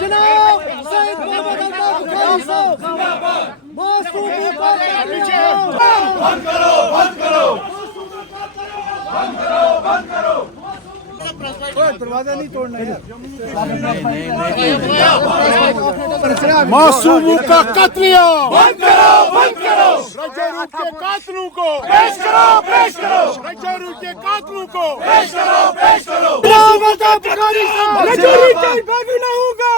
جناب سید محمد الطاف بخاری صاحب معصوموں کا بند کرو بند کرو بند کرو بند کرو دروازہ نہیں توڑنا ہے معصوموں کا قتل بند کرو بند کرو رجوری کے قاتلوں کو پیش کرو پیش کرو رجوری کے قاتلوں کو پیش کرو پیش کرو رجوری کے بے گناہوں کا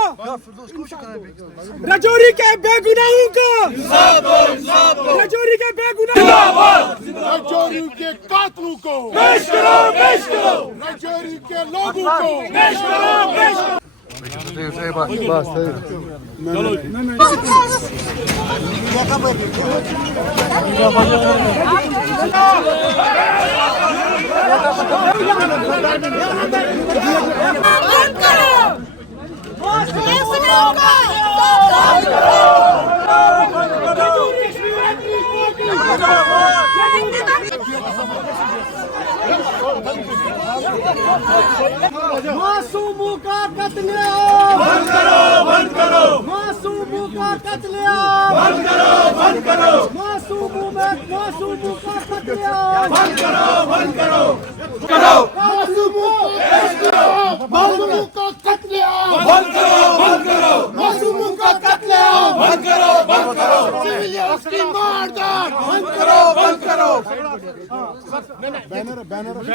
رجوری کے بے گناہوں کا رجوری کے بے گناہوں رجوری کے قاتلوں کو پیش کرو پیش کرو رجوری کے لوگوں کو پیش کرو پیش کرو معصوموں کا قتل بند کرو بند کرو معصوموں کا قتل بند کرو بند کرو معصوموں کا قتل بند کرو بند کرو کرو معصوموں کا قتل بند کرو بند کرو معصوموں کا قتل بند کرو بند کرو سویلینز کی ماردار بند کرو بند کرو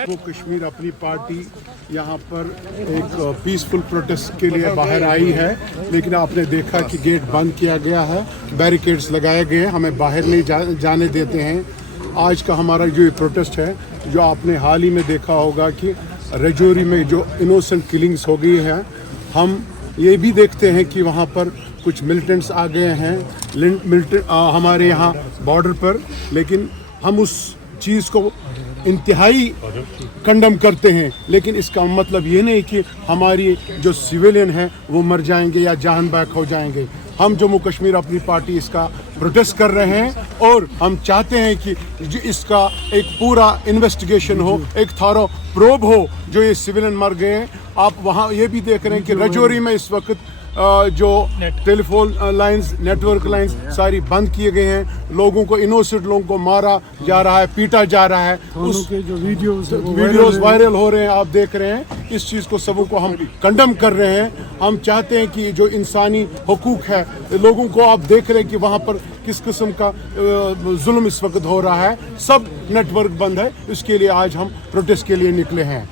وہ کشمیر اپنی پارٹی یہاں پر ایک پیسفل پروٹیسٹ کے لیے باہر آئی ہے، لیکن آپ نے دیکھا کہ گیٹ بند کیا گیا ہے، بیریکیڈز لگائے گئے ہیں، ہمیں باہر نہیں جانے دیتے ہیں۔ آج کا ہمارا جو یہ پروٹیسٹ ہے، جو آپ نے حال ہی میں دیکھا ہوگا کہ رجوری میں جو انوسنٹ کلنگز ہو گئی ہیں، ہم یہ بھی دیکھتے ہیں کہ وہاں پر کچھ ملٹنٹس آ گئے ہیں ہمارے یہاں بارڈر پر، لیکن ہم اس چیز کو انتہائی کنڈم کرتے ہیں، لیکن اس کا مطلب یہ نہیں کہ ہماری جو سویلین ہیں وہ مر جائیں گے یا جان بیک ہو جائیں گے۔ ہم جموں کشمیر اپنی پارٹی اس کا پروٹیسٹ کر رہے ہیں اور ہم چاہتے ہیں کہ اس کا ایک پورا انویسٹیگیشن ہو، ایک تھارو پروب ہو جو یہ سویلین مر گئے ہیں۔ آپ وہاں یہ بھی دیکھ رہے ہیں کہ رجوری میں اس وقت جو telephone lines, network lines ساری بند کیے گئے ہیں، لوگوں کو انوسنٹ لوگوں کو مارا جا رہا ہے، پیٹا جا رہا ہے، اس کے جو ویڈیوز وائرل ہو رہے ہیں آپ دیکھ رہے ہیں۔ اس چیز کو سبوں کو ہم کنڈم کر رہے ہیں۔ ہم چاہتے ہیں کہ جو انسانی حقوق ہے لوگوں کو، آپ دیکھ رہے ہیں کہ وہاں پر کس قسم کا ظلم اس وقت ہو رہا ہے، سب نیٹ ورک بند ہے، اس کے لیے آج ہم پروٹیسٹ کے لیے نکلے ہیں۔